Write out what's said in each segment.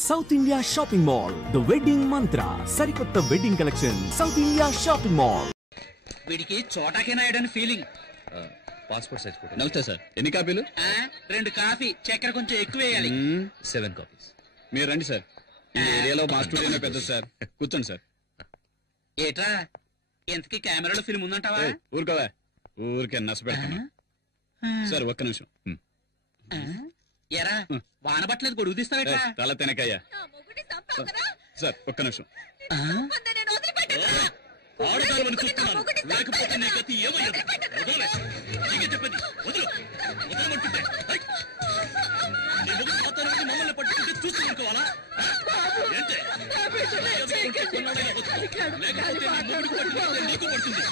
South India shopping mall the wedding మంత్ర సరికొత్త wedding collection south India shopping mall. వీడికి చోటాకేనా feeling. Passport size photo. నమస్తే sir, ఎన్ని కాపీలు? 2 coffee, చక్కెర కొంచెం ఎక్కువ వేయాలి. 7 కాపీస్. మీరు రండి సార్, ఈ ఏరియాలో మా స్టూడియోనే పెద్ద సార్. కూర్చోండి సార్. ఏట్రా ఎంతకి కెమెరాలో ఫిల్మ్ ఉందంటావా? ఊరుకోవా, ఊరికే నచ్చ పెడతాను సార్. ఒక్క నిమిషం. ఎరా వాన పట్టలేదు, గొడుగు తీస్తావేట్రా? తల తినకయ్యా సార్, ఒక్క నిమిషం. ఆడదాని చూస్తున్నాను, లేకపోతే నీ గతి ఏమయ్యదు. చెప్పండి, వదులు వదలమంటుంటే మమ్మల్ని పట్టుకుంటే చూస్తూ అనుకోవాలా? ఏంటే లేకపోతే నీకు పడుతుంది.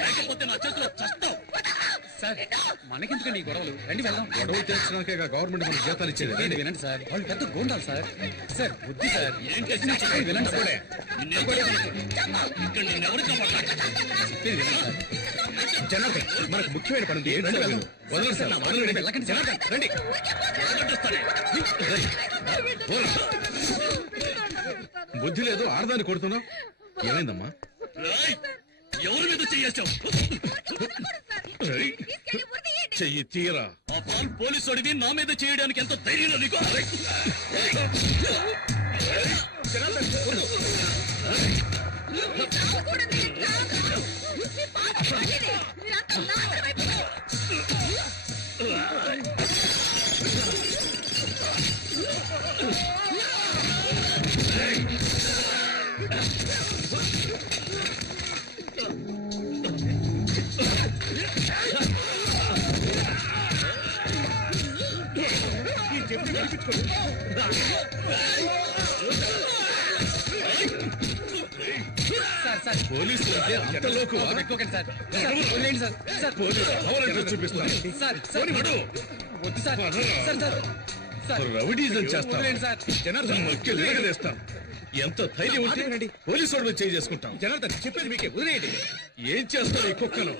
లేకపోతే నా చేతిలో చస్తావు. సార్, మనకెందుకండి ఈ గొడవలు? రండి వెళ్దాం. గొడవలు చేస్తున్నాకే గవర్నమెంట్ మనకు జీతాలు ఇచ్చేది. వినండి సార్, వాళ్ళు పెద్ద గోండాలు సార్. సార్ వద్దు సార్, ఏం చేసినా వినండి సార్. జనార్దన్, మనకు ముఖ్యమైన పని ఉంది. వదలండి సార్, వెళ్ళకండి జనార్దన్, రండి. బుద్ధి లేదు, ఆడదాన్ని కొడుతున్నావు. ఏమైందమ్మా? ఎవరి మీద చెయ్యేశావు? చెయ్యి తీరా. పోలీసు అడిగి నా మీద చేయడానికి ఎంత ధైర్యం నీకు? పోలీసులు రౌడీజం చేస్తాం. ఎంత ధైర్యం ఉంటే పోలీసు వాడు చేంజ్ చేసుకుంటాం. జనార్దన్, చెప్పేది మీకే, వదిలేయండి. ఏం చేస్తారు ఈ కుక్కను?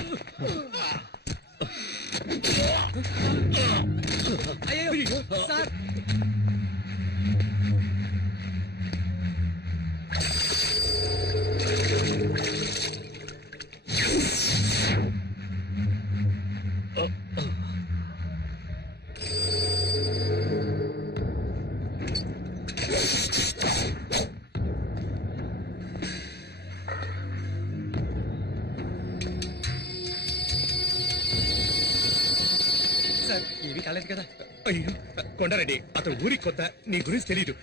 సార్, ఏమీ కాలేదు కదా? అయ్యో కొండారెడ్డి, అతను ఊరికి కొత్త, నీ గురించి తెలియదు.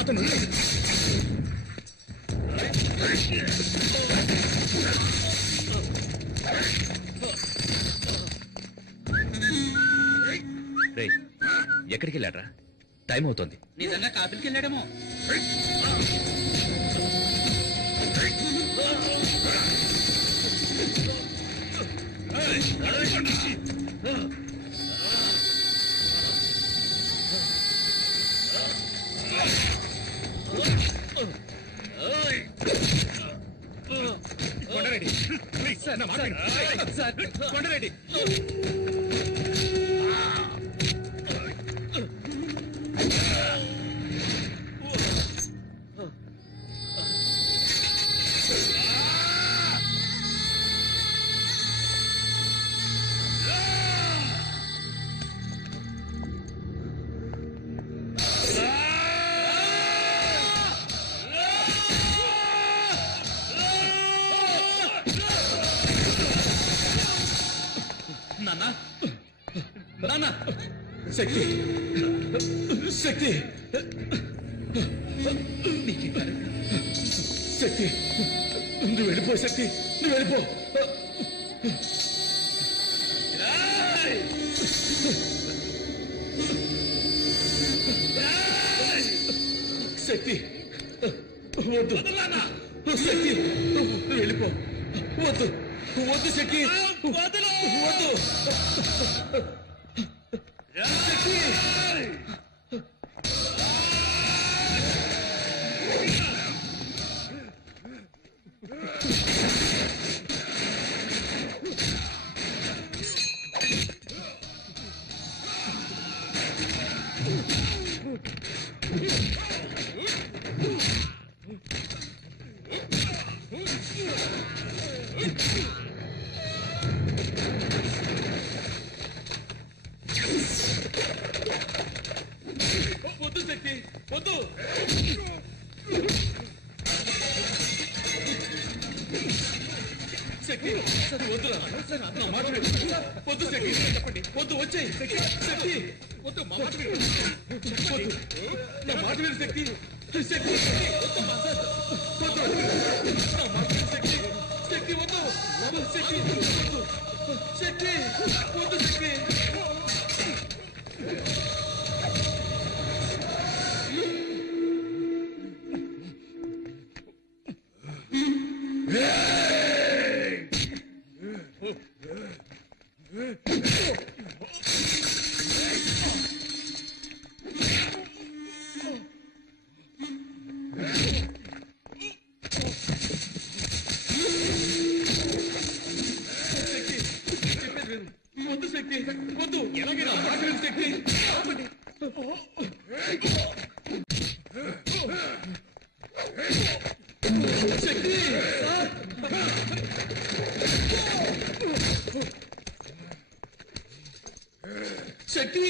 అతను ఎక్కడికి వెళ్ళాడ్రా? టైం అవుతుంది. నిజంగా కాఫీకి వెళ్ళాడేమో. కొండారెడ్డి, కొండారెడ్డి, శక్తి, శక్తి, శక్తి, నువ్వు వెళ్ళిపో. శక్తి, నువ్వు వెళ్ళిపో. శక్తి, వద్దు. శక్తి, నువ్వు వెళ్ళిపో. వద్దు, వద్దు శక్తి, వద్దు. శక్తి, వద్దు శక్తి, వద్దు. శక్తి వద్దురా, నా మాట విను. వద్దు శక్తి, చెప్పండి. వద్దు, వచ్చేయి శక్తి. శక్తి వద్దు, మా మాట విను. వద్దు, నా మాట విను శక్తి. శక్తి వద్దు, నా మాట విను శక్తి. శక్తి వద్దు, శక్తి వద్దు. శక్తి వద్దు, శక్తి. వద్దు శక్తి, వద్దు. ఎలాగైనా మాట విను శక్తి. శక్తి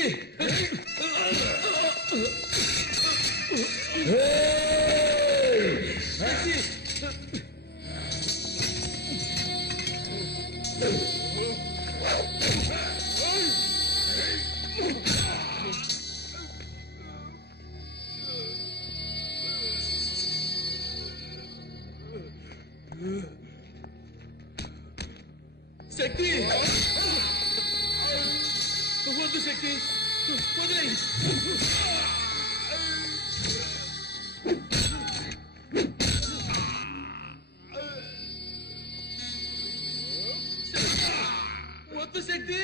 శక్తి శక్తి వద్దు శక్తి, వదిలేయి. వద్దు శక్తి.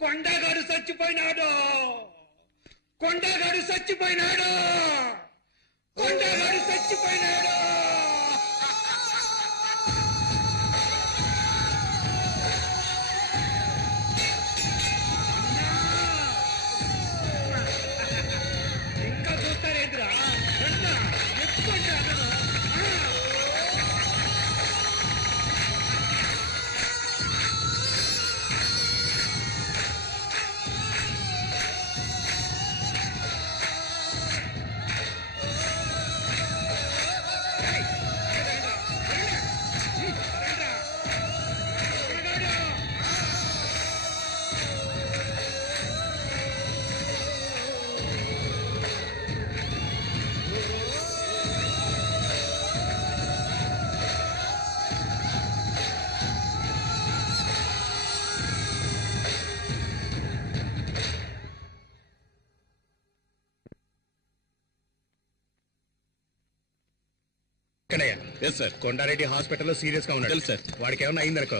కొండగాడు చచ్చిపోయినాడు, కొండగాడు చచ్చిపోయినాడు, కొండగాడు చచ్చిపోయినాడు. ఇంకా చూస్తారేంద్రా, ఎక్కువ కొండారెడ్డి హాస్పిటల్లో సీరియస్ గా ఉన్నాడు. తెలుసు సార్. వాడికి ఏమన్నా అయిందనుకో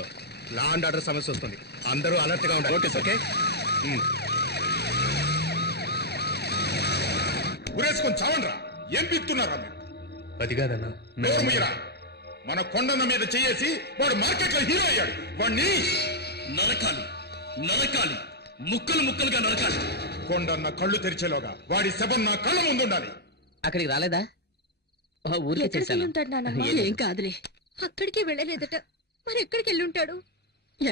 లా అండ్ ఆర్డర్ సమస్య వస్తుంది. అందరూ అలర్ట్ గా ఉండాలి. Okay sir. ఉరేసుకొని చావండ్రా. ఏం పీక్తున్నారా మీరు? అది కాదన్నా, మీరా మన కొండన్న మీద చేసి వాడు మార్కెట్ లో హీరో అయ్యాడు. వాడిని నరకాలి, నరకాలి, ముక్కలు ముక్కలుగా నరకాలి. కొండన్న కళ్ళు తెరిచేలోగా వాడి శవం నా కళ్ళ ముందుండాలి. అక్కడికి రాలేదా? ఊరికే చేశాను. ఏం కాదులే, అక్కడికి వెళ్ళలేదట. మరి ఎక్కడికి వెళ్ళుంటాడు?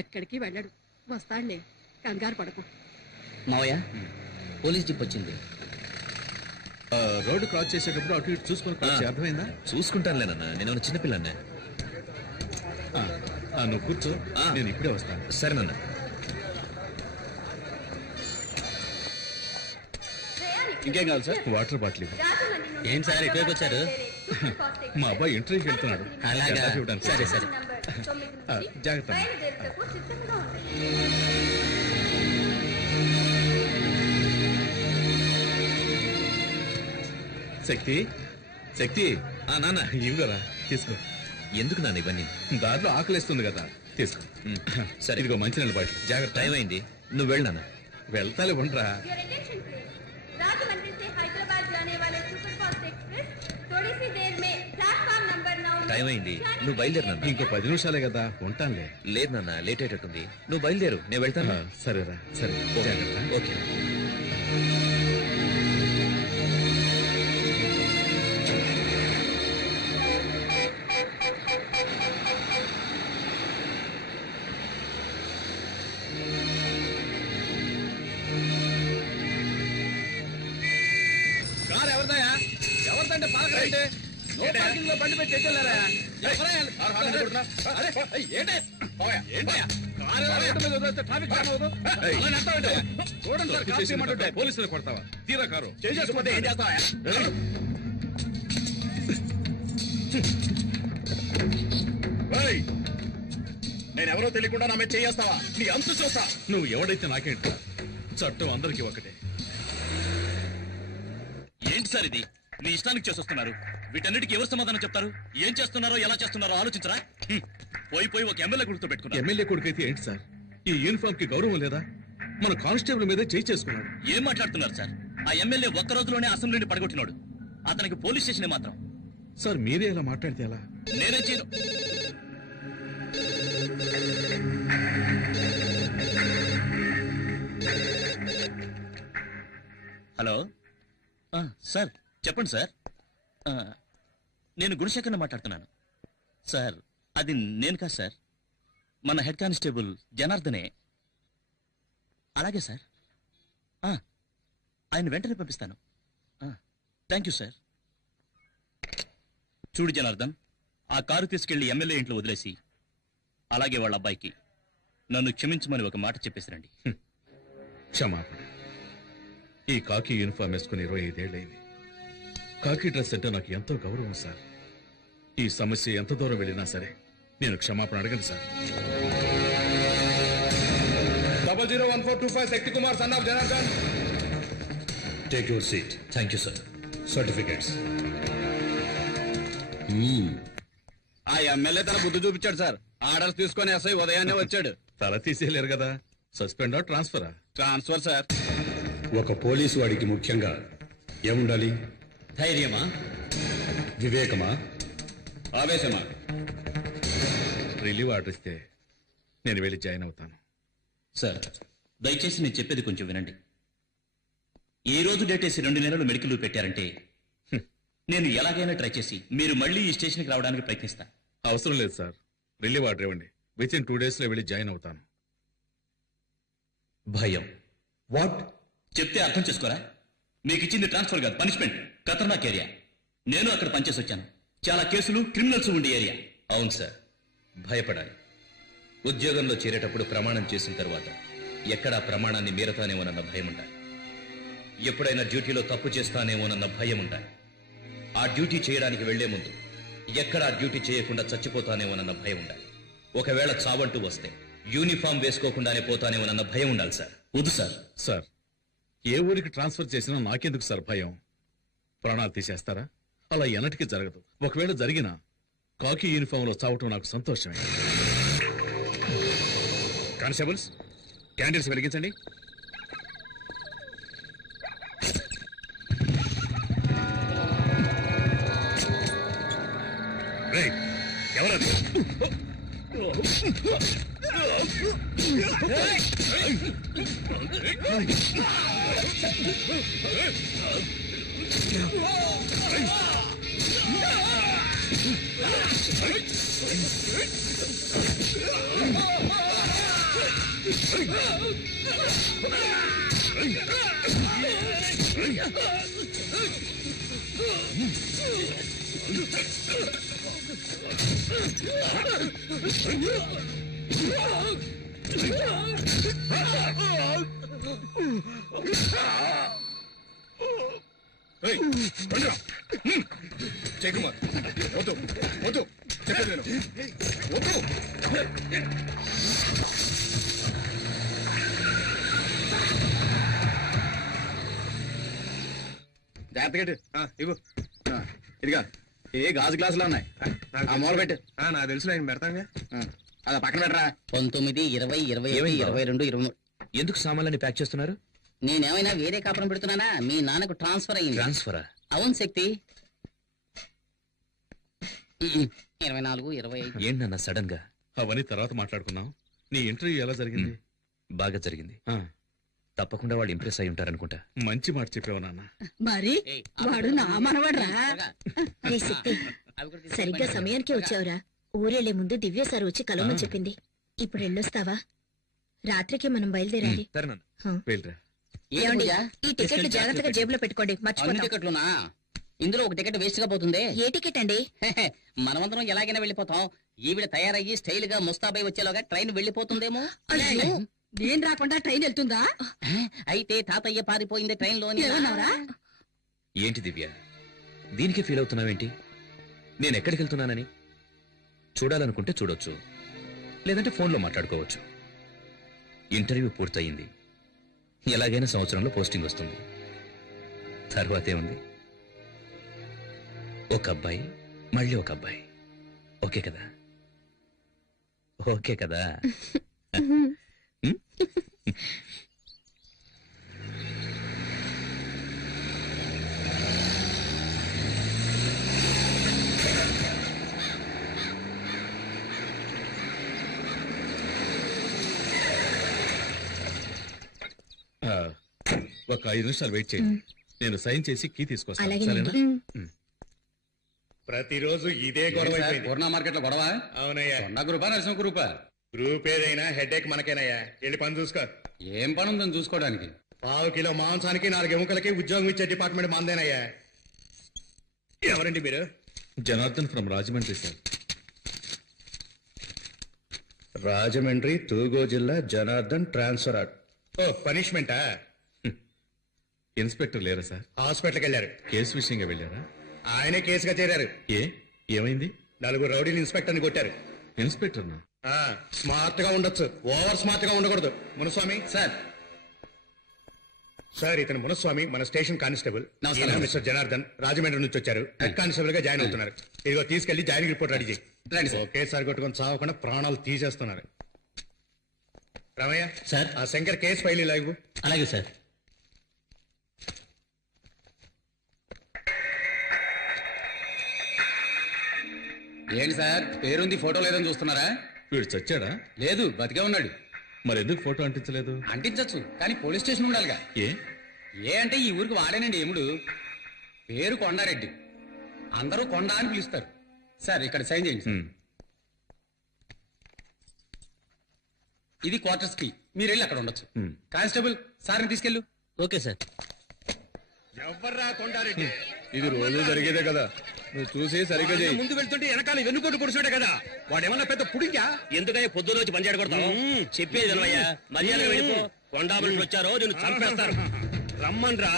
ఎక్కడికి వెళ్ళడు, వస్తాడులే, కంగారు పడకు. మావయ్య, పోలీస్ జీప్ వచ్చింది. రోడ్డు క్రాస్ చేసేటప్పుడు అటు ఇటు చూసుకొని అర్థమైందా? చూసుకుంటానులేనన్నా, నేను చిన్నపిల్లనే. నువ్వు కూర్చో, నేను ఇప్పుడే వస్తాను. సరేనన్నా. ఇంకేం కావాలి సార్? Water bottle. ఏం సార్ ఇటువైపు వచ్చారు? మా అబ్బాయి ఇంటర్వ్యూకి వెళ్తున్నాడు. అలాగా, సరే సరే. జాగ్రత్త. శక్తి, శక్తి, నాన్న ఇవి కదా తీసుకో. ఎందుకు నాన్న ఇవన్నీ? దారిలో ఆకలిస్తుంది కదా, తీసుకో. సరే, ఇదిగో మంచినీళ్ళ బాటిల్. జాగ్రత్త. టైం అయింది, నువ్వు వెళ్ళు నాన్న. వెళ్తాలే, ఉండరా. టైం అయింది, నువ్వు బయలుదేరు నాన్న. ఇంకో 10 నిమిషాలే కదా, ఉంటానులే. లేదు నాన్న, లేట్ అయ్యేటట్టుంది. నువ్వు బయలుదేరు, నేను వెళ్తాను. సరేరా, సరే. జాగ్రత్త. ఓకే. కారు ఎవరిదయా? ఎవరిదంటే పాలకరంటే నో పార్కింగ్ లో బండి పెట్టి ఎట్టెళ్ళారా? పోలీసులు కొడతావా? తీరా కారు చేసుకుంటే ఏం చేస్తావా? నేనెవరో తెలియకుండా నా మీద చేయేస్తావా? నీ అంతు చూస్తా. నువ్వు ఎవడైతే నాకేంట, చట్టం అందరికీ ఒకటే. ఏంటి సార్ ఇది? మీ ఇష్టానికి చేసొస్తున్నారు. వీటన్నిటికీ ఎవరు సమాధానం చెప్తారు? ఏం చేస్తున్నారో ఎలా చేస్తున్నారో ఆలోచించరా? పోయి పోయి ఒక ఎమ్మెల్యే కొడుకుతో పెట్టుకున్నారు. ఎమ్మెల్యే కొడుకైతే ఏంటి సార్? ఈ యూనిఫామ్ కి గౌరవం లేదా? మన కానిస్టేబుల్ మీద చేయి చేసుకున్నాడు. ఏం మాట్లాడుతున్నారు సార్? ఆ ఎమ్మెల్యే ఒక్క రోజులోనే అసెంబ్లీని పడగొట్టినాడు. అతనికి పోలీస్ స్టేషన్ మాత్రం. సార్ మీరే ఇలా మాట్లాడితే ఎలా? నేనే చేయను. హలో సార్, చెప్పండి సార్. నేను గుణశేఖర్ని మాట్లాడుతున్నాను సార్. అది నేను కాదు సార్, మన హెడ్ కానిస్టేబుల్ జనార్దనే. అలాగే సార్, ఆయన వెంటనే పంపిస్తాను. Thank you sir. చూడు జనార్దన్, ఆ కారు తీసుకెళ్లి ఎమ్మెల్యే ఇంట్లో వదిలేసి అలాగే వాళ్ళ అబ్బాయికి నన్ను క్షమించమని ఒక మాట చెప్పేసిరండి. క్షమాపణ. ఈ కాకి యూనిఫామ్ వేసుకుని 25 ఏళ్ళైంది. కాకి డ్రెస్ అంటే నాకు ఎంతో గౌరవం సార్. ఈ సమస్య ఎంత దూరం వెళ్ళినా సరే నేను క్షమాపణ అడగను sir. 001425 Shakti Kumar son of Janardhan. Take your seat. Thank you sir. Certificates. ఆ ఎమ్మెల్యే తన బుద్ధి చూపించాడు సార్. ఆర్డర్స్ తీసుకొని ఎస్ఐ ఉదయాన్నే వచ్చాడు. తల తీసేయలేరు కదా. సస్పెండా, ట్రాన్స్ఫరా? Transfer sir. ఒక పోలీసు వాడికి ముఖ్యంగా ఏముండాలి? ధైర్యమా, వివేకమా, ఆవేశమా? రిలీవ్ ఆర్డర్ ఇస్తే నేను వెళ్ళి జాయిన్ అవుతాను. సార్, దయచేసి నేను చెప్పేది కొంచెం వినండి. ఈ రోజు డేట్ వేసి 2 నెలలు మెడికల్ లీవ్ పెట్టారంటే నేను ఎలాగైనా ట్రై చేసి మీరు మళ్ళీ ఈ స్టేషన్కి రావడానికి ప్రయత్నిస్తా. అవసరం లేదు సార్, రిలీవ్ ఆర్డర్ ఇవ్వండి. వితిన్ 2 days లో వెళ్ళి జాయిన్ అవుతాను. భయం. వాట్? చెప్తే అర్థం చేసుకోరా? మీకు ఇచ్చింది ట్రాన్స్ఫర్ కాదు, పనిష్మెంట్. ఖతర్నాక్ ఏరియా. నేను అక్కడ పనిచేసి వచ్చాను. చాలా కేసులు, క్రిమినల్స్ ఉండే ఏరియా. అవును సార్, భయపడాలి. ఉద్యోగంలో చేరేటప్పుడు ప్రమాణం చేసిన తర్వాత ఎక్కడా ప్రమాణాన్ని మీరతానేమోనన్న భయం ఉండాలి. ఎప్పుడైనా డ్యూటీలో తప్పు చేస్తానేమోనన్న భయం ఉండాలి. ఆ డ్యూటీ చేయడానికి వెళ్లే ముందు ఎక్కడా డ్యూటీ చేయకుండా చచ్చిపోతానేమోనన్న భయం ఉండాలి. ఒకవేళ చావంటూ వస్తే యూనిఫామ్ వేసుకోకుండానే పోతానేమోనన్న భయం ఉండాలి సార్. వద్దు సార్. సార్, ఏ ఊరికి ట్రాన్స్ఫర్ చేసినా నాకెందుకు సార్ భయం? ప్రాణాలు తీసేస్తారా? అలా ఎన్నటికీ జరగదు. ఒకవేళ జరిగినా కాకి యూనిఫామ్ లో చావటం నాకు సంతోషమే. కానిస్టేబుల్స్, క్యాండిల్స్ వెలిగించండి. ఎవరది? జయకుమార్, వద్దు వద్దు, చెప్పేది నేను వద్దు. జాగ్రత్తగా ఇవ్వు. ఇదిగా ఏ గాజు గ్లాసులు ఉన్నాయి మూల పెట్టు. నాకు తెలుసు నేను పెడతాగా. అలా పక్కన పెట్టరా. 19, 20, 21, 22, 23. ఎందుకు సామాన్లని ప్యాక్ చేస్తున్నారు? నేనేమైనా వేరే కాపురం పెడుతున్నానా? మీ నాన్నకు ట్రాన్స్ఫర్ అయింది. ట్రాన్స్ఫరా? అవును శక్తి. 24, 25. ఏంటన్నా సడన్ గా? అవన్నీ తర్వాత మాట్లాడుకున్నాం. నీ ఇంటర్వ్యూ ఎలా జరిగింది? బాగా జరిగింది. తప్పకుండా వాళ్ళు ఇంప్రెస్ అయి ఉంటారనుకుంటా. మంచి మాట చెప్పావు నాన్న. మరి వాడు నా మనవడ్రా. సరిగ్గా సమయానికి వచ్చావురా. ఊరెళ్లే ముందు దివ్య సార్ వచ్చి కలవమని చెప్పింది. ఇప్పుడు వెళ్ళొస్తావా? రాత్రికి మనం బయలుదేరాలి. ఈ టికెట్లు జాగ్రత్తగా జేబులో పెట్టుకోండి. మర్చిపోతాం. టికెట్లునా? ఇందులో ఒక టికెట్ వేస్ట్ గా పోతుంది. ఏ టికెట్ అండి? మనమందరం ఎలాగైనా వెళ్ళిపోతాం. ఈవిడ తయారయ్యి స్టైల్ గా ముస్తాబై వచ్చేలోగా ట్రైన్ వెళ్ళిపోతుందేమో. నేను రాకుండా ట్రైన్ వెళ్తుందా? అయితే తాతయ్య పారిపోయింది ట్రైన్ లోని. ఏంటి దివ్య, దీనికి ఫీల్ అవుతున్నావేంటి? నేను ఎక్కడికి వెళ్తున్నానని? చూడాలనుకుంటే చూడొచ్చు, లేదంటే ఫోన్లో మాట్లాడుకోవచ్చు. ఇంటర్వ్యూ పూర్తయింది. ఎలాగైనా సంవత్సరంలో పోస్టింగ్ వస్తుంది. తర్వాతే ఉంది, ఒక అబ్బాయి మళ్ళీ ఒక అబ్బాయి. ఓకే కదా? ఓకే కదా? ఒక 5 నిమిషాలు వెయిట్ చేయండి. నేను సైన్ చేసి కీ తీసుకొస్తాను. సరేనా? ప్రతిరోజు ఇదే గొడవ. పూర్ణ మార్కెట్ లో గొడవ? అవునయ్యా. కొండ గ్రూపా నరసింహ గ్రూపా? గ్రూప్ ఏదైనా హెడేక్ మనకేనయ్యా. వెళ్ళి పని చూసుకో. ఏం పని ఉందని చూసుకోవడానికి? 1/2 కిలో మాంసానికి 4 ఎముకలకి ఉద్యోగం ఇచ్చే డిపార్ట్మెంట్ మందేనయ్యా. ఎవరండి మీరు? Janardhan from Rajahmundry sir. రాజమండ్రి తూగో జిల్లా జనార్దన్ ట్రాన్స్ఫర్. ఓ పనిష్మెంటా? ఇన్స్పెక్టర్ లేరా సార్? హాస్పిటల్కి వెళ్ళారు. కేసు విషయంగా వెళ్ళారా? ఆయనే కేసుగా చేరారు. ఏమైంది? 4 రౌడీలు ఇన్స్పెక్టర్ ని కొట్టారు. ఇన్స్పెక్టర్ స్మార్ట్ గా ఉండొచ్చు, ఓవర్ స్మార్ట్ గా ఉండకూడదు. మునుస్వామి సార్. సార్ ఇతను మునుస్వామి, మన station constable. Mister Janardhan Rajahmundry నుంచి వచ్చారు. హెడ్ కానిస్టేబుల్ గా జాయిన్ అవుతున్నారు. ఇదిగో తీసుకెళ్లి జాయినింగ్ రిపోర్ట్ రెడీ చేయి. ఒకేసారి కొట్టుకొని చావకుండా ప్రాణాలు తీసేస్తున్నారు. రామయ్య సార్, ఆ శంకర్ కేసు ఫైల్ ఇలా ఇవ్వు. అలాగే సార్. ఏంటి సార్ పేరుంది ఫోటో లేదని చూస్తున్నారా? వీడు చచ్చాడా? లేదు, బతికే ఉన్నాడు. మరి ఎందుకు ఫోటో అంటించలేదు? అంటించచ్చు, కానీ పోలీస్ స్టేషన్ ఉండాలిగా. ఏ అంటే ఈ ఊరికి వాడేనండి ఎముడు. పేరు కొండారెడ్డి, అందరూ కొండ అని పిలుస్తారు. సార్ ఇక్కడ సైన్ చేయండి. ఇది క్వార్టర్స్ కి, మీరు వెళ్ళి అక్కడ ఉండొచ్చు. కానిస్టేబుల్ సార్ని తీసుకెళ్ళు. Okay sir. ఎవర్రా కొండారెడ్డి? ఇది రోజు జరిగేదే కదా, నువ్వు చూసి సరిగ్గా చేయి. ముందు వెళ్తుంటే వెనకాల వెన్నుకోటు పొడిచాడే కదా, వాడేమన్నా పెద్ద పుడిగా? ఎందుకయ్యా పొద్దున్న వచ్చి పని చేయకూడతావు? చెప్పేది వినవయ్యా, మర్యాదగా వెళ్ళిపో. కొండా మనుషులు వచ్చారో నేను చంపేస్తారు. రమ్మన్రా,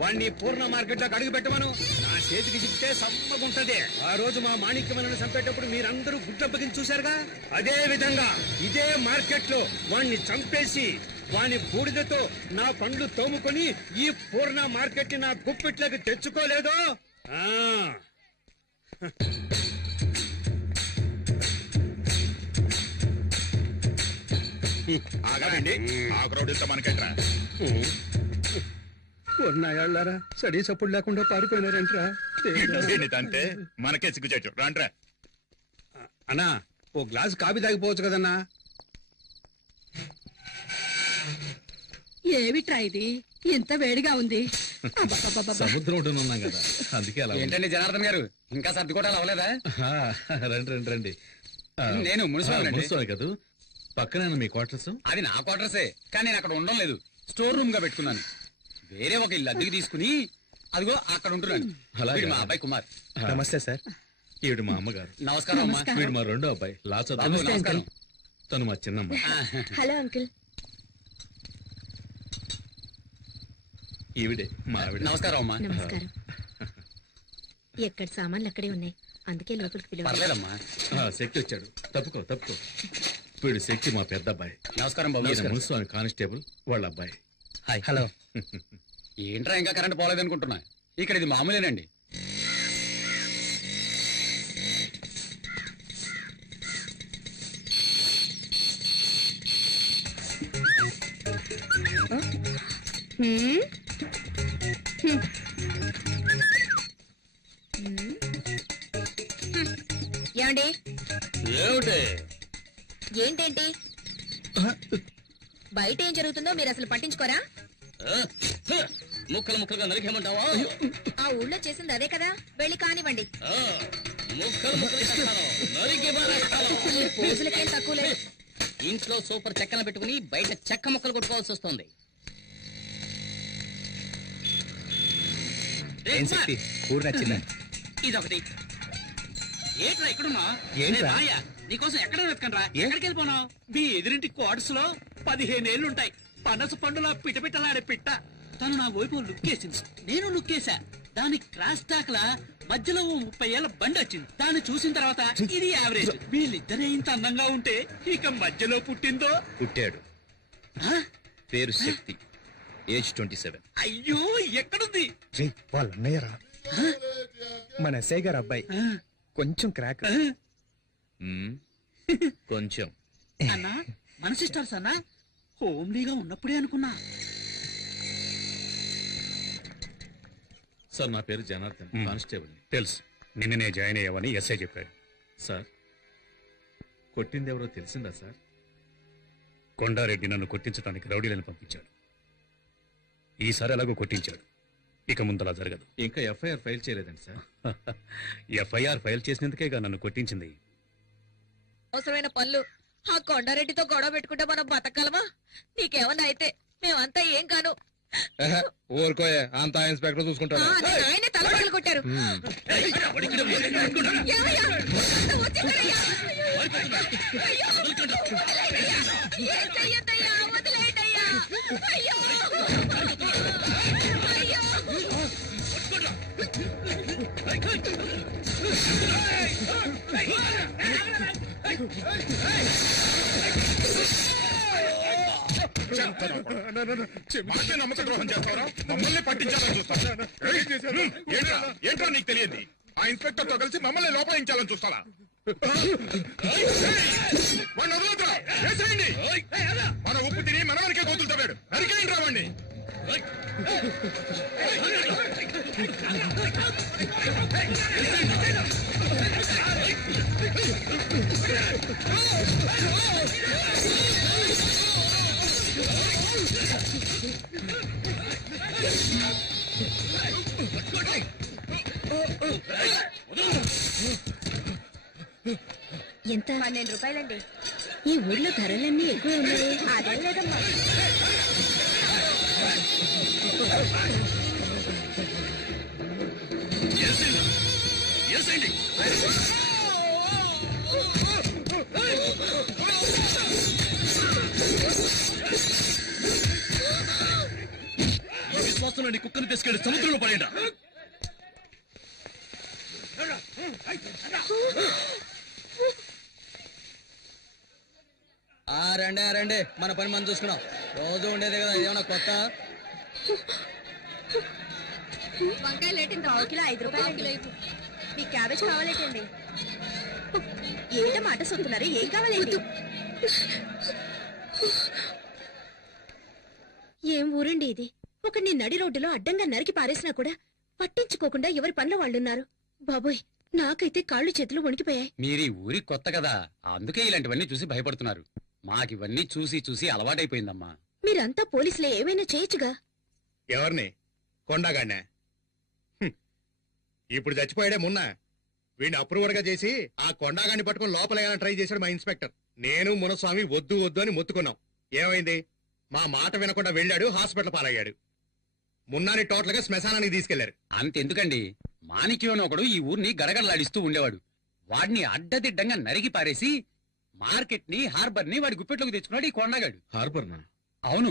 వాడిని పూర్ణ మార్కెట్ లోకి అడుగు పెట్టమను. నా చేతికి చిక్కితే సమ్మగుంటది. ఆ రోజు మా మాణిక్యమలను చంపేటప్పుడు మీరందరూ గుడ్డప్పగించి చూశారుగా, అదే విధంగా ఇదే మార్కెట్ లో వాణ్ణి చంపేసి వాని బూడిదతో నా పండ్లు తోముకొని ఈ పూర్ణ మార్కెట్ నా గుప్పిట్లోకి తెచ్చుకోలేదో. ఆగాలండి, ఆ క్రౌడ్తో మనకెట్రా? పూర్ణాయాళ్ళారా సడీ సప్పుడు లేకుండా పారిపోయినారంట్రా. అంటే మనకే సిగ్గుచేటు. రాంట్రా అన్నా, ఓ గ్లాసు కాఫీ తాగిపోవచ్చు కదన్నా. ఏమిట్రా ఇది ఇంత వేడిగా ఉంది? సముద్రం ఉన్నాం కదా, అందుకే అలా. ఏంటండి జనార్దన్ గారు, ఇంకా సర్దుకోవడాలు అవ్వలేదా? రండి రండి రండి. నేను మున్సిపల్ కదా, పక్కనే మీ క్వార్టర్స్. అది నా క్వార్టర్సే, కానీ నేను అక్కడ ఉండడం లేదు. స్టోర్ రూమ్ గా పెట్టుకున్నాను. వేరే ఒక ఇల్లు అద్దెకి తీసుకుని అదిగో అక్కడ ఉంటున్నాను. అలాగే మా అబ్బాయి కుమార్. నమస్తే సార్. ఈవిడ మా అమ్మగారు. నమస్కారం అమ్మా. వీడు మా రెండో అబ్బాయి లాచో. నమస్కారం. తను మా చిన్నమ్మ. Hello uncle. ఈవిడే మా ఆవిడ. నమస్కారం అమ్మా. నమస్కారం. ఎక్కడ సామాన్లు అక్కడే ఉన్నాయి, అందుకే లోపలికి పిలవలేదమ్మా. శక్తి వచ్చాడు, తప్పుకో తప్పుకో. వీడు శక్తి మా పెద్ద అబ్బాయి. నమస్కారం బాబు. మున్సిపల్ కానిస్టేబుల్ వాళ్ళ అబ్బాయి. హాయ్. హలో. ఏంట్రా ఇంకా కరెంట్ పోలేదనుకుంటున్నా, ఇక్కడ ఇది మామూలేనండి. ఏమండి ఏమిటి ఏంటేంటి బయట ఏం జరుగుతుందో మీరు అసలు పట్టించుకోరా? ముక్కలు ముక్కలుగా నరికేమంటావా? ఆ ఊళ్ళో చేసింది అదే కదా, వెళ్ళి కానివ్వండి. ఈ పోజులకేం తక్కువ లేదు. ఇంట్లో సూపర్ చెక్కలు పెట్టుకుని బయట చెక్క ముక్కలు కొట్టుకోవాల్సి వస్తుంది. ఇదొకటి. ఏంట్రా ఎక్కడున్నా? నీకోసం ఎక్కడ వెతకనరా? ఎక్కడికి వెళ్ళిపోనావు? మీ ఎదురింటి క్వార్టర్స్ లో 15 ఏళ్లుంటాయి. పనస పండులా పిటపిటలాడే పిట్ట. తను నా వైపు లుక్కేసింది, నేను లుక్కేసా. దాని క్రాస్ టాక్ లా మధ్యలో 30 ఏళ్ల బండి వచ్చింది. దాన్ని చూసిన తర్వాత ఇది యావరేజ్. వీళ్ళిద్దరే ఇంత అందంగా ఉంటే ఇక మధ్యలో పుట్టిందో పుట్టాడు. పేరు శక్తి, ఏజ్ 27. అయ్యో ఎక్కడుంది? వాళ్ళ అన్నయ్యరా, మన ఎస్ఐ గారు అబ్బాయి. కొంచెం క్రాక్. కొంచెం అన్నా మన సిస్టర్స్ అన్నా, హోమ్లీగా ఉన్నప్పుడే అనుకున్నా. సార్ నా పేరు జనార్దన్, కానిస్టేబుల్. తెలుసు, నిన్ననే జాయిన్ అయ్యావని ఎస్ఐ చెప్పాడు. సార్ కొట్టింది ఎవరో తెలిసిందా సార్? కొండారెడ్డి నన్ను కొట్టించడానికి రౌడీలను పంపించాడు. ఈసారి ఎలాగో కొట్టించాడు, ఇక ముందలా జరగదు. ఇంకా ఎఫ్ఐఆర్ ఫైల్ చేయలేదండి సార్? ఎఫ్ఐఆర్ ఫైల్ చేసినందుకేగా నన్ను కొట్టించింది. అవసరమైన పనులు ఆ కొండారెడ్డితో గొడవ పెట్టుకుంటే మనం బతకగలమా? నీకేమన్నా అయితే మేమంతా ఏం కాను. ఊరుకోయే, అంతా ఇన్స్పెక్టర్ చూసుకుంటాడు. ఆయనే తలపగలు కొట్టారు. ఏమయ్యా? వచ్చేసారయ్యా. ఏం చెయ్యొద్దయ్యా, వదిలేయండయ్యా. అయ్యో అయ్యో. నమ్మక ద్రోహం చేస్తారా? మమ్మల్ని పట్టించాలని చూస్తారా? ఏంట్రా నీకు తెలియదు? ఆ ఇన్స్పెక్టర్ తో కలిసి మమ్మల్ని లోపలించాలని చూస్తారా? వాడిని వదలొద్దురా, వేసేయండి. మన ఉప్పు తిని మనవనికే గోతులు తవ్వాడు, నరికేయండి రావండి. ఎంత? 12 రూపాయలండి. ఈ ఊర్లో ధరలన్నీ ఎక్కువ ఉన్నాయి. అదేం లేదమ్మా. ఈ విశ్వాసంలో నీ కుక్కను తీసుకెళ్లి సముద్రంలో పడేయండి. రండి, మన పని మనం చూసుకున్నాం. రోజు ఉండేది కదా, ఏమన్నా కొత్త? వంకాయలు ఏంటి? పావు కిలో 5 రూపాయలు. మీ క్యాబేజ్ కావాలేటండి? ఏంట మాట సొత్తున్నారు? ఏం కావాలండి? ఏం ఊరండి ఇది? ఒకడిని నడి రోడ్డులో అడ్డంగా నరికి పారేసినా కూడా పట్టించుకోకుండా ఎవరి పనిలో వాళ్ళున్నారు. బాబోయ్, నాకైతే కాళ్ళు చేతులు వణికిపోయాయి. మీరీ ఊరి కొత్త కదా, అందుకే ఇలాంటివన్నీ చూసి భయపడుతున్నారు. మాకివన్నీ చూసి చూసి అలవాటైపోయిందమ్మా. మీరంతా పోలీసులే, ఏమైనా చేయొచ్చుగా. ఎవరిని? కొండగాడినా? ఇప్పుడు చచ్చిపోయాడే మొన్న. వీడిని అప్రూవర్ గా చేసి ఆ కొండగాడిని పట్టుకుని లోపలేయాలని ట్రై చేశాడు మా ఇన్స్పెక్టర్. నేను మునస్వామి వద్దు వద్దు అని మొత్తుకున్నాం. ఏమైంది? మా మాట వినకుండా వెళ్ళాడు, హాస్పిటల్ పాలయ్యాడు. మున్నాని టోటల్ గా శ్మశానానికి తీసుకెళ్లారు. అంతెందుకండి, మాణిక్యం ఒకడు ఈ ఊరిని గడగడలాడిస్తూ ఉండేవాడు. వాడిని అడ్డదిడ్డంగా నరికి పారేసి మార్కెట్ ని, హార్బర్ ని వాడి గుప్పెట్లోకి తెచ్చుకున్నాడు ఈ కొండగాడు. హార్బర్ నా? అవును.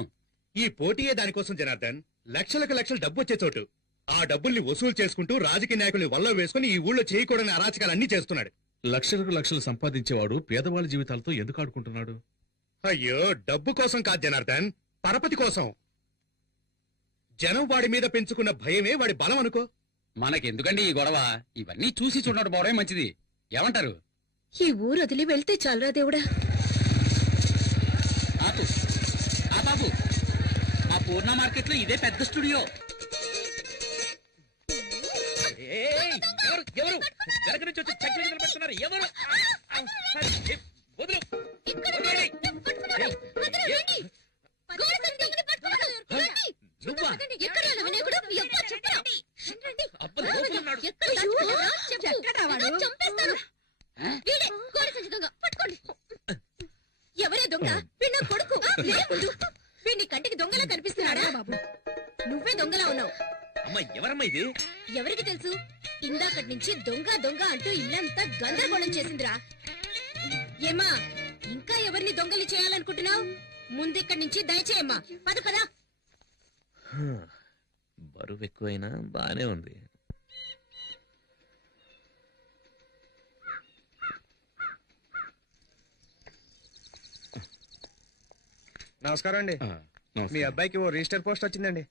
ఈ పోటీయే దానికోసం జనార్దన్. లక్షలకు లక్షలు డబ్బు వచ్చే చోటు. ఆ డబ్బుల్ని వసూలు చేసుకుంటూ రాజకీయ నాయకుల్ని వల్ల వేసుకుని ఈ ఊళ్ళో చేయకూడని అరాచకాలన్నీ చేస్తున్నాడు. లక్షలకు లక్షలు సంపాదించేవాడు పేదవాళ్ళ జీవితాలతో ఎందుకు ఆడుకుంటున్నాడు? అయ్యో, డబ్బు కోసం కాదు జనార్దన్, పరపతి కోసం. జనం వాడి మీద పెంచుకున్న భయమే వాడి బలం అనుకో. మనకెందుకండి ఈ గొడవ? ఇవన్నీ చూసి చూడడం పోవడమే మంచిది. ఏమంటారు? ఈ ఊరు వదిలి వెళ్తే చాలరా దేవుడా. ఆపు, ఆ బాబు, మా పూర్ణ మార్కెట్ లో ఇదే పెద్ద స్టూడియో. ఎవరు వెనక నుంచి వచ్చి చక్కెర పెడుతున్నారు? ఎవరు? వదులు. ఎవరే దొంగ? వీడి నా కొడుకు. వీడిని కంటికి దొంగలా కనిపిస్తున్నాడా? బాబు నువ్వే దొంగలా ఉన్నావు. అమ్మా ఎవరమ్మా ఇది? ఎవరికి తెలుసు? ఇందాకటి నుంచి దొంగ దొంగ అంటూ ఇల్లంతా గందరగోళం చేసిందిరా. ఏమా ఇంకా ఎవరిని దొంగలి చేయాలనుకుంటున్నావు? ముందిక్కడి నుంచి దయచేయమ్మా. పద పదా. బరువు ఎక్కువైనా బానే ఉంది. నమస్కారం అండి. మీ అబ్బాయికి ఓ రిజిస్టర్ పోస్ట్ వచ్చిందండి.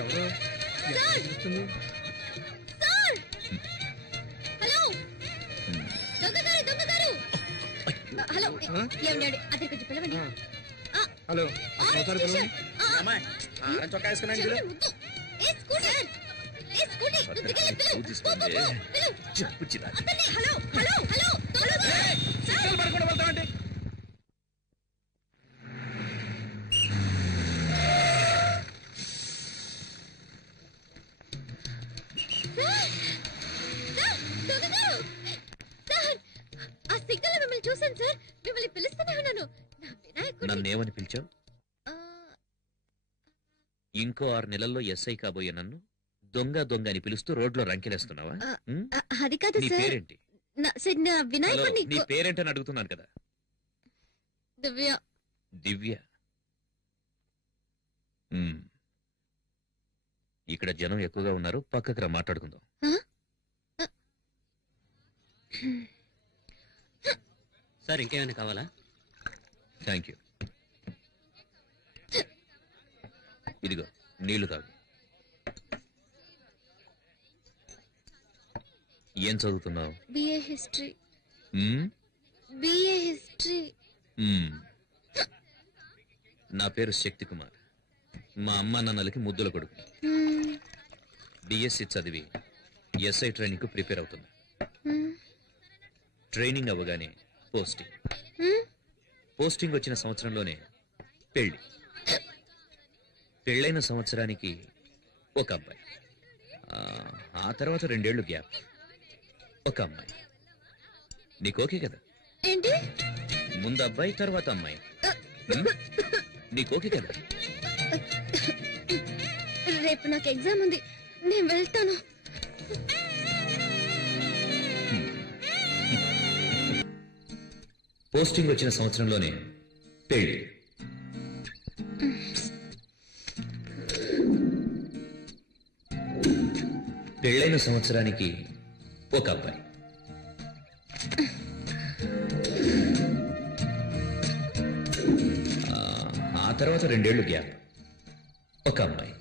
ఎవరు? హలో దొంగగారు, దొంగగారు. హలో ఏమండి అతను కొంచెం పిలవండి. హలో చొక్కా వేసుకున్నాను. చూసాను సార్, మిమ్మల్ని పిలుస్తూనే ఉన్నాను. నన్నేమని పిలిచావు? ఇంకో 6 నెలల్లో ఎస్ఐ కాబోయే నన్ను దొంగ దొంగ అని పిలుస్తూ రోడ్లో రంకెలేస్తున్నావా? అది కాదు నీ సార్. పేరేంటి? వినాయకుడిని. నీ పేరేంటని అడుగుతున్నాను కదా. దివ్య. దివ్య. ఇక్కడ జనం ఎక్కువగా ఉన్నారు, పక్కకు రా మాట్లాడుకుందాం. సార్ ఇంకేమైనా కావాలా? Thank you. ఇదిగో నీళ్లు తాగు. ఏం చదువుతున్నావు? BA history. BA history. నా పేరు శక్తి కుమార్. మా అమ్మ నాన్నలకి ముద్దుల కొడుకు. బిఎస్సి చదివి ఎస్ఐ ట్రైనింగ్ కు ప్రిపేర్ అవుతుంది. ట్రైనింగ్ అవ్వగానే పోస్టింగ్ వచ్చిన సంవత్సరంలోనే పెళ్లి. పెళ్ళైన సంవత్సరానికి ఒక అబ్బాయి. ఆ తర్వాత 2 ఏళ్లు గ్యాప్, ఒక అమ్మాయి. నీకు ఓకే కదా? ఏంటి? ముందు అబ్బాయి తర్వాత అమ్మాయి. నీకు ఓకే కదా? రేపు నాకు ఎగ్జామ్ ఉంది, నేను వెళ్తాను. పోస్టింగ్ వచ్చిన సంవత్సరంలోనే పెళ్లి. పెళ్ళైన సంవత్సరానికి ఒక అబ్బాయి. ఆ తర్వాత 2 ఏళ్లు గ్యాప్, ఒక అమ్మాయి.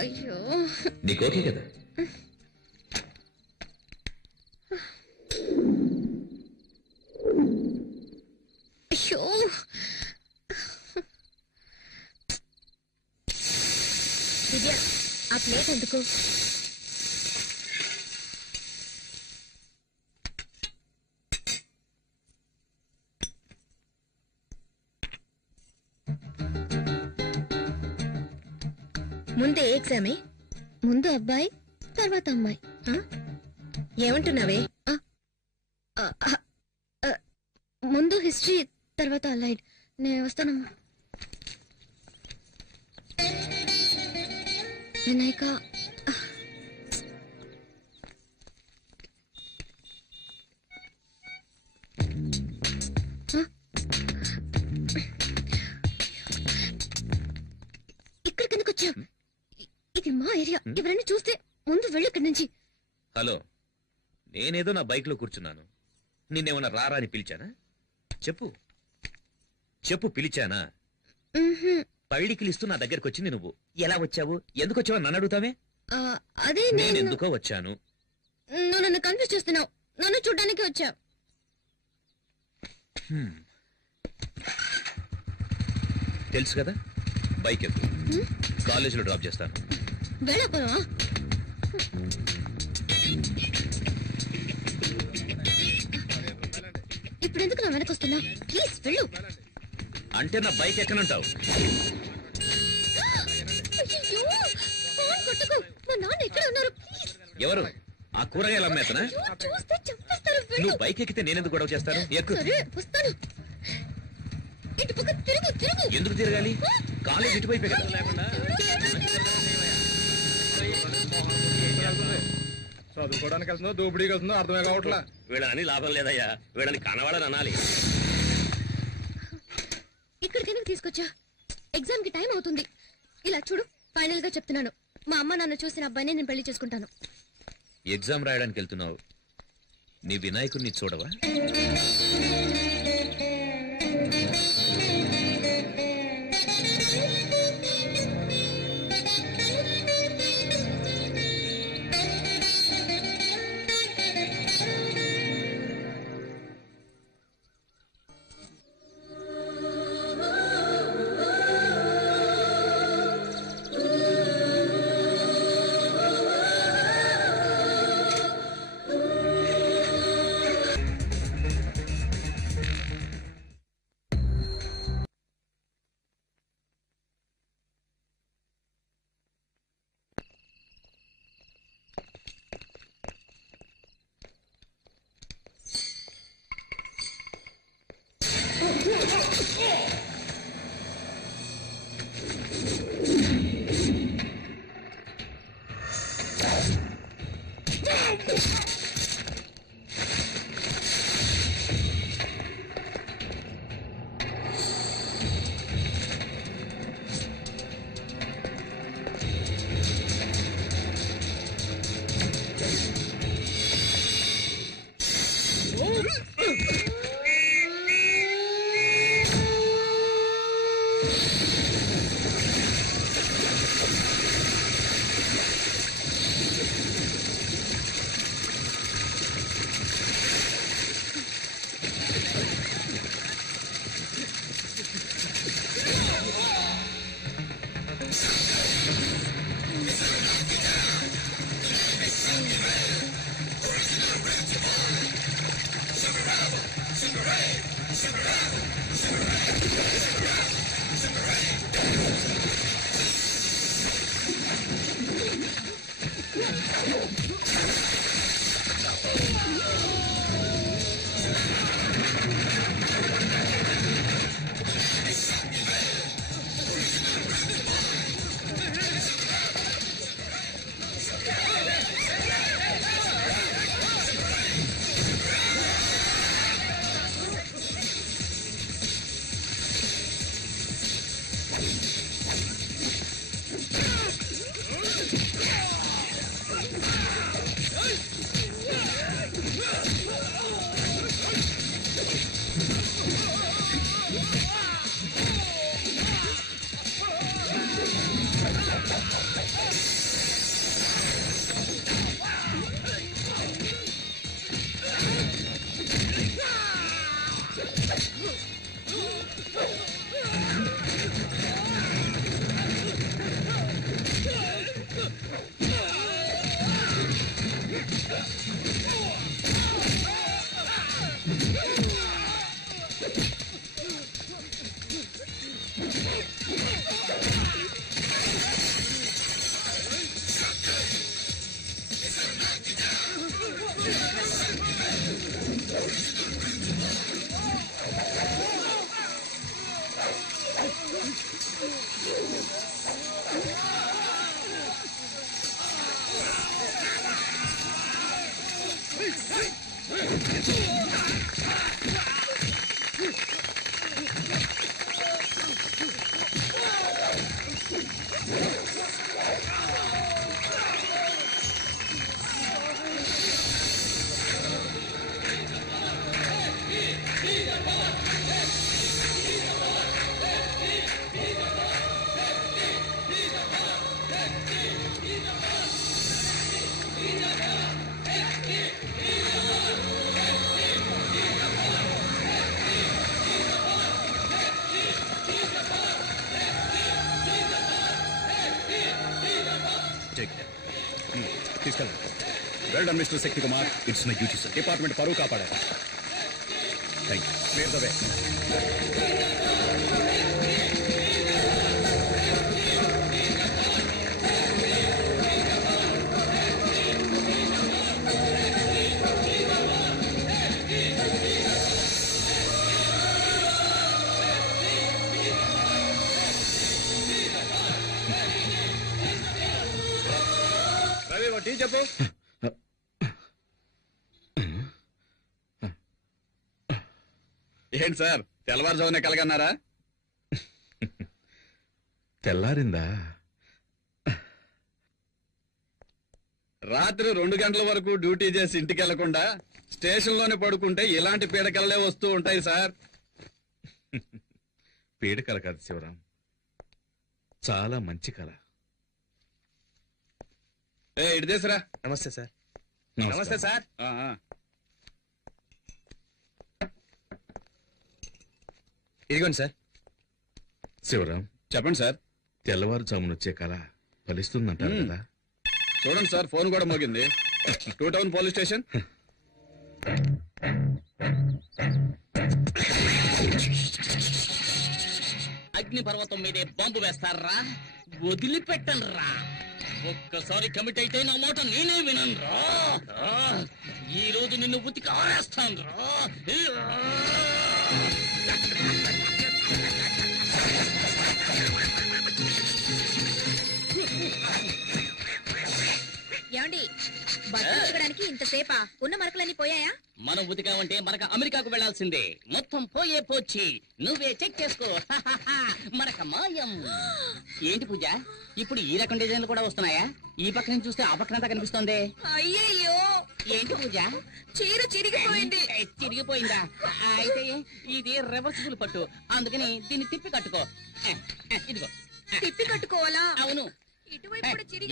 అయ్యో, నీకు ఓకే కదా? అయ్యో, దివ్య ఆ ప్లేట్ ఎందుకు? ముందే ఎగ్జామే, ముందు అబ్బాయి తర్వాత అమ్మాయి. ఏమంటున్నావే? ముందు హిస్టరీ తర్వాత అలైడ్. నేను వస్తానమ్మా. వినాయక, ఎవరైనా చూస్తే ముందు వెళ్ళు ఇక్కడి నుంచి. హలో, నేనేదో నా బైక్ లో కూర్చున్నాను, నిన్నేమన్నా రారా అని పిలిచానా? చెప్పు చెప్పు, పిలిచానా? పళ్ళికిలిస్తూ నా దగ్గరకు వచ్చింది నువ్వు. ఎలా వచ్చావు, ఎందుకు వచ్చావు నన్ను అడుగుతావే? అదే నేనెందుకో వచ్చాను. నువ్వు నన్ను కన్ఫ్యూజ్ చేస్తున్నావు. నన్ను చూడ్డానికి వచ్చా. తెలుసు కదా, బైక్ ఎక్కు, కాలేజీలో డ్రాప్ చేస్తాను. వెళ్ళకపోవా? ఇప్పుడు ఎందుకు నా వెనక వస్తున్నా? ప్లీజ్ వెళ్ళు. అంటే నా బైక్ ఎక్కనంటావు? కొట్టుకో, మా నాన్న ఎక్కడ ఉన్నారు? ఎవరు? ఆ కూరగాయలు అమ్మేతనా? చూస్తే చంపేస్తారు. నువ్వు బైక్ ఎక్కితే నేనెందుకు గొడవ చేస్తాను? ఎక్కు. వస్తాను. ఇటు పక్క తిరుగు. ఎందుకు తిరగాలి? కాలేజ్ ఇటువైపే కదా. చదువుకోవడానికి వెళ్తుందో దోపిడీకి వెళ్తుందో అర్థమే కావట్లా. వీళ్ళని లాభం లేదయ్యా, వీళ్ళని కనవాడని అనాలి. ఇక్కడికి ఎందుకు తీసుకొచ్చా? ఎగ్జామ్ కి టైం అవుతుంది. ఇలా చూడు, ఫైనల్ గా చెప్తున్నాను, మా అమ్మ నాన్న చూసిన అబ్బాయిని నేను పెళ్లి చేసుకుంటాను. ఎగ్జామ్ రాయడానికి వెళ్తున్నావు, నీ వినాయకుడిని చూడవా? Well done mister Shakti Kumar. It's my duty sir. Department పరువు కాపాడారు. Thank you. Clear the way. Tea చెప్పు. ఏంటి సార్ తెల్లవారుజామునే కలగన్నారా? తెల్లారిందా? రాత్రి 2 గంటల వరకు డ్యూటీ చేసి ఇంటికి వెళ్లకుండా స్టేషన్లోనే పడుకుంటే ఇలాంటి పీడకలలే వస్తూ ఉంటాయి సార్. పీడకల కాదు శివరాం, చాలా మంచి కళ. ఇటు దేశరా. నమస్తే సార్. నమస్తే సార్. ఇదిగోండి సార్. శివరాం చెప్పండి సార్. తెల్లవారుజామున వచ్చే కళ ఫలిస్తుందంటారు కదా? చూడండి సార్, ఫోన్ కూడా మోగింది. 2 టౌన్ పోలీస్ స్టేషన్. అగ్ని పర్వతం మీదే బాంబు వేస్తారా? వదిలిపెట్టనురా. ఒక్కసారి కమిట్ అయితే నా మాట నేనే విననురా. ఈ రోజు నిన్ను ఉతికి ఆరేస్తాను రా. ఏమండి, బట్టలు ఉతకడానికి ఇంతసేపా? ఉన్న మరకలన్నీ పోయాయా? మనం ఉతికామంటే మనకు అమెరికాకు వెళ్లాల్సిందే. మొత్తం పోయే పోచ్చి నువ్వే చెక్ చేసుకో. మనక మాయం. ఏంటి పూజ, ఇప్పుడు ఈ రకం డిజైన్లు కూడా వస్తున్నాయా? ఈ పక్క నుంచి చూస్తే ఆ పక్కనంతా కనిపిస్తోంది. అయ్యయ్యో, ఏంటి పూజ, చీర చిరిగిపోయింది. చిరిగిపోయిందా? అయితే ఇది రివర్సిబుల్ పట్టు, అందుకని దీన్ని తిప్పి కట్టుకో. ఇదిగో. తిప్పి కట్టుకోవాలా? అవును.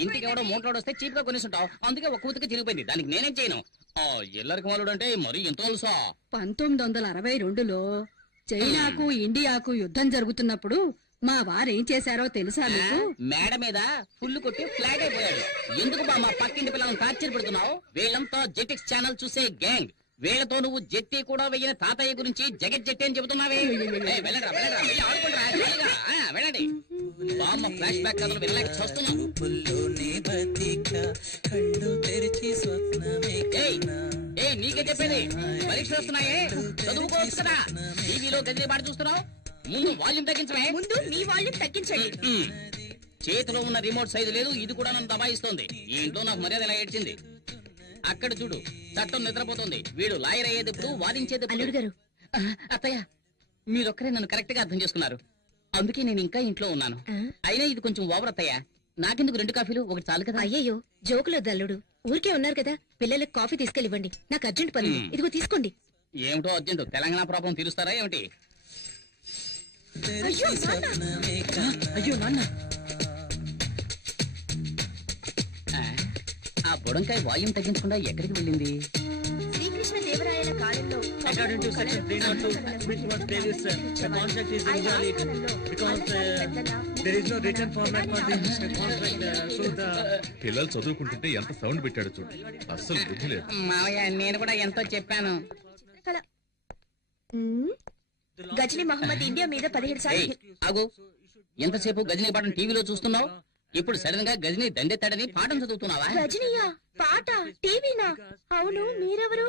ఇంటికి ఎవడో మూటలోడు వస్తే చీప్ గా కొనేసుంటావు, అందుకే ఒక ఉతికి చిరిగిపోయింది. దానికి నేనేం చేయను. ఎల్లరికి మాలుడు అంటే మరి ఎంత తెలుసా? 1962లో చైనాకు ఇండియాకు యుద్ధం జరుగుతున్నప్పుడు మా వారేం చేశారో తెలుసా మీకు? మేడ మీద ఫుల్ కొట్టి ఫ్లాట్ అయిపోయాడు. ఎందుకు బా మా పక్కింటి పిల్లలను టార్చర్ పెడుతున్నావు? వీళ్ళంతా జెటిక్స్ ఛానల్ చూసే గ్యాంగ్. వీళ్లతో నువ్వు జెట్టి కూడా వెయ్యిన తాతయ్య గురించి జగత్ జెట్టి అని చెబుతున్నావే. వెళ్ళండి. బామ్మ ఫ్లాష్ బ్యాక్ కథలు వినలేక చూస్తున్నాం. నీకే చెప్పేది, పరీక్షలు వస్తున్నాయే, చదువుకోవచ్చు కదా. టీవీలో గదిలే పాటు చూస్తున్నావు. ముందు వాల్యూమ్ తగ్గించమే. ముందు మీ వాల్యూమ్ తగ్గించండి. చేతిలో ఉన్న రిమోట్ సైజు లేదు, ఇది కూడా నన్ను దబాయిస్తోంది. ఈ ఇంట్లో నాకు మర్యాద ఇలా ఏడ్చింది. అక్కడ చూడు, చట్టం నిద్రపోతుంది. వీడు లాయర్ అయ్యేది ఇప్పుడు, వాదించేది అల్లుడు గారు. అత్తయ్య, మీరొక్కరే నన్ను కరెక్ట్ గా అర్థం చేసుకున్నారు. అందుకే నేను ఇంకా ఇంట్లో ఉన్నాను. అయినా ఇది కొంచెం ఓవర్ అత్తయ్య. నాకెందుకు 2 కాఫీలు, ఒకటి చాలు కదా. అయ్యయ్యో, జోకులొద్దు అల్లుడు. ఊరికే ఉన్నారు కదా, పిల్లలకు కాఫీ తీసుకెళ్ళివ్వండి. నాకు అర్జెంట్ పని. ఇదిగో తీసుకోండి. ఏమిటో అర్జెంట్? తెలంగాణ ప్రాబ్లం తీరుస్తారా ఏమిటి? అయ్యో నాన్న, ఆ బుడంకాయ వాయుం తగ్గించకుండా ఎక్కడికి వెళ్ళింది? శ్రీకృష్ణ దేవరాయల కాలంలో According to section 302, which was previous, the contract is invalid because there is no written format for this contract. So the పిల్లలు చదువుకుంటుంటే ఎంత సౌండ్ పెట్టాడు చూడు, అస్సలు బుద్ధి లేదు. మావయ్య, నేను కూడా ఎంతో చెప్పాను. గజనీ మహమ్మద్ ఇండియా మీద 17 సార్లు. ఆగు, ఎంతసేపు గజనీ పాఠం టీవీలో చూస్తున్నావు? ఇప్పుడు సడన్ గా గజనీ దండెత్తాడని పాఠం చదువుతున్నావా? గజనీయా? పాట టీవీనా? అవును, మీరెవరు?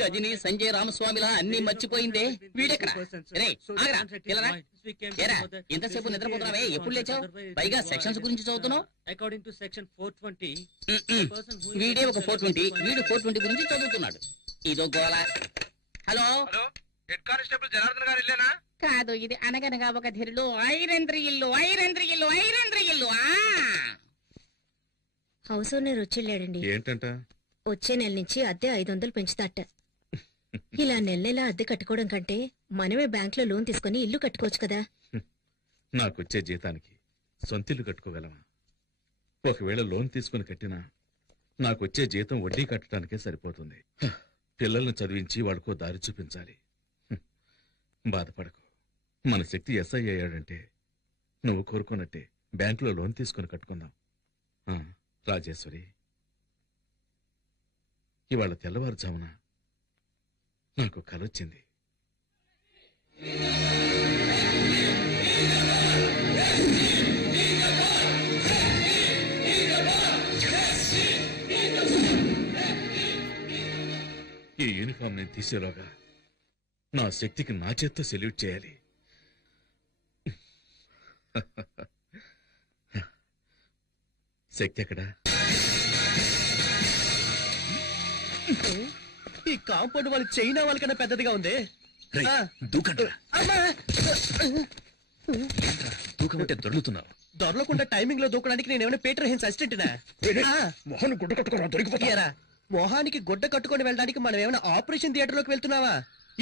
గజనీ సంజయ్ రామస్వామిలా అన్ని మర్చిపోయిందే. వీడెక్కడ? ఎంతసేపు నిద్రపోతున్నావే? ఎప్పుడు లేచావు? పైగా సెక్షన్స్ గురించి చదువుతున్నావు. according to section 420, వీడే ఒక 420, వీడు 420 గురించి చదువుతున్నాడు. ఇదో గోళ. హలో, హెడ్ కానిస్టేబుల్ జనార్దన్ గారు ఇల్లేనా? కాదు, ఇది అనగనగా ఒక ధీరులు ఐరేంద్ర ఇల్లు. హౌస్ ఓనర్ వచ్చేళ్ళాడండి. ఏంటంట? వచ్చే నెల నుంచి అద్దె 500 పెంచుతాట. ఇలా నెల అద్దె కట్టుకోవడం కంటే మనమే బ్యాంక్ లో లోన్ తీసుకుని ఇల్లు కట్టుకోవచ్చు కదా. నాకొచ్చే జీతానికి సొంతిల్లు కట్టుకోగలమా? ఒకవేళ లోన్ తీసుకుని కట్టినా నాకొచ్చే జీతం వడ్డీ కట్టడానికే సరిపోతుంది. పిల్లల్ని చదివించి వాడికో దారి చూపించాలి. బాధపడకు, మన శక్తి ఎస్ఐ అయ్యాడంటే నువ్వు కోరుకున్నట్టే బ్యాంకులో లోన్ తీసుకుని కట్టుకుందాం. రాజేశ్వరి, ఇవాళ తెల్లవారుజామున నాకు కలొచ్చింది. ఈ యూనిఫామ్ నేను తీసేలోగా నా శక్తికి నా చేత్తో సెల్యూట్ చేయాలి. శక్తి ఎక్కడా? ఈ కాంపౌండ్ వాళ్ళు చైనా వాళ్ళకన్నా పెద్దదిగా ఉంది. దూకమంటే దొరుకుతున్నావు. దొరలకుండా టైమింగ్ లో దూకడానికి నేనేమైనా పీటర్ హెన్స్ అసిస్టెంట్నా? మొహన్ గుడ్డ కట్టుకోరా దొరికిపోతారా? మొహానికి గుడ్డ కట్టుకొని వెళ్ళడానికి మనం ఏమైనా ఆపరేషన్ థియేటర్ లోకి వెళ్తున్నావా?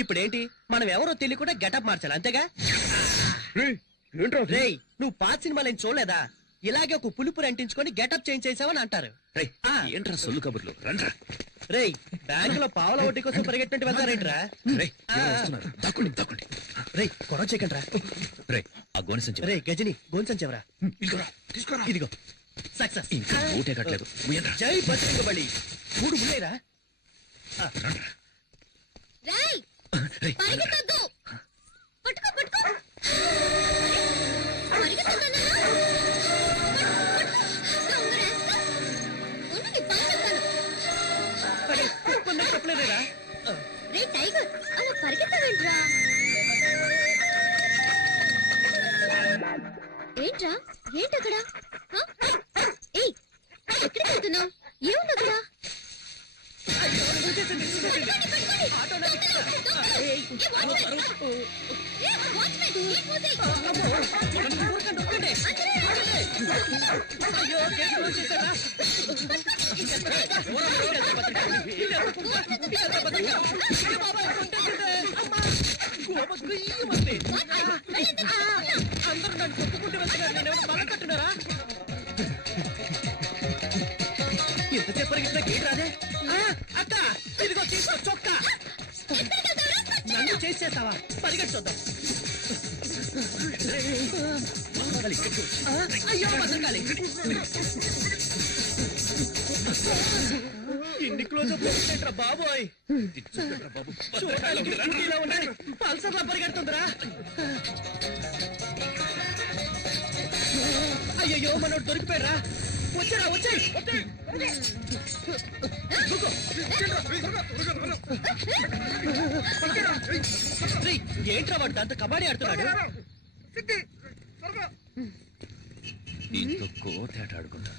ఇప్పుడేంటి మనం ఎవరో తెలియకుండా గెటప్ మార్చాలి అంతేగా? రేయ్ నువ్వు పాత సినిమాలు ఏం చూడలేదా? ఇలాగే ఒక పులుపురు అంటించుకొని గెటప్ చేంజ్ చేసావని అంటారు. ఏంట్రా సొల్లు కబుర్లు? రండ్రా. రేయ్ బ్యాంక్ లో పావుల వడ్డీ కోసం పరిగెట్టినట్టు వెళ్తారేంట్రా? రేయ్ కొరవ చేయకండి రా. రేయ్ గజని గోన్ సంచెవరా ఇదిగో సక్సెస్. జై బజరంగబలి. 3 ముళ్ళేరా? చెప్పలేదేరా? ఏంట్రా ఏంటక్కడ? ఎక్కడికి వెళ్తున్నావు? ఏముందక్కడ? అందరూ నన్ను చెప్పుకుంటూ వెళ్తున్నారు. నేనేమైనా బలం కట్టున్నారా? ఎంతసేపు పరిగెత్తినా గేట్ రాదే? అక్క ఇదిగో తీసుకో చొక్కా. నన్ను చేసేస్తావా? పరిగెట్టుద్దాం. అయ్యో భద్రకాళి ఇన్ని క్లోజ్ అప్ ఏంట్రా బాబోయ్? పల్సర్లా పరిగెడుతుందిరా. అయ్యో మనోడు దొరికిపోయారా? వచ్చారా వచ్చాయి. ఏంట్రా వాడు దాంతో కబడ్డీ ఆడుతున్నాడు? దీంతో కోతేట ఆడుకున్నా.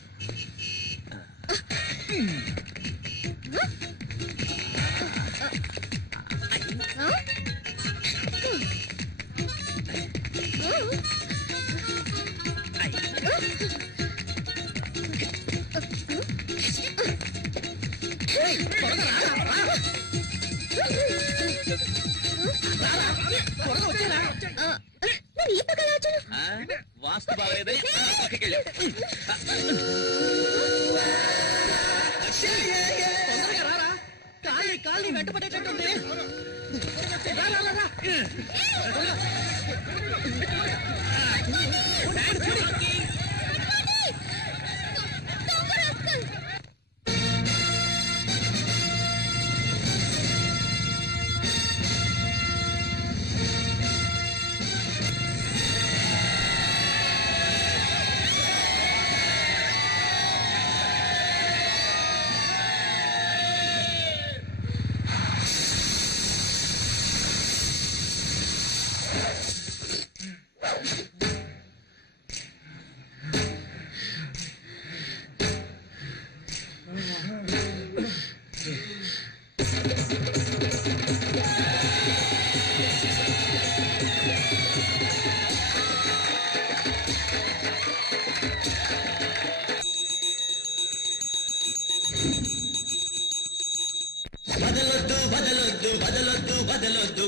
వాస్తు బాగలేదని కాలి వెంట పడేటట్టుంది.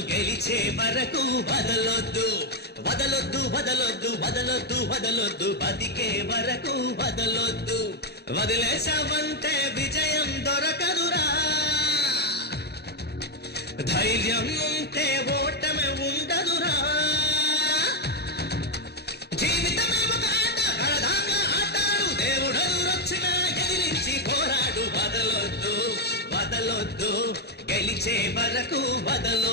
గెలిచే వరకు వదలొద్దు వదలొద్దు వదలొద్దు వదలొద్దు వదలొద్దు బతికే వరకు వదలొద్దు. వదిలేసావంటే విజయం దొరకదురా. ధైర్యం ఉంటే ఓటమి ఉండదురా. జీవితమే ఒక ఆట, కడదాకా ఆటాడు. దేవుడొచ్చినా ఎదిరించి పోరాడు. వదలొద్దు వదలొద్దు వదలొద్దు గెలిచే వరకు వదలొద్దు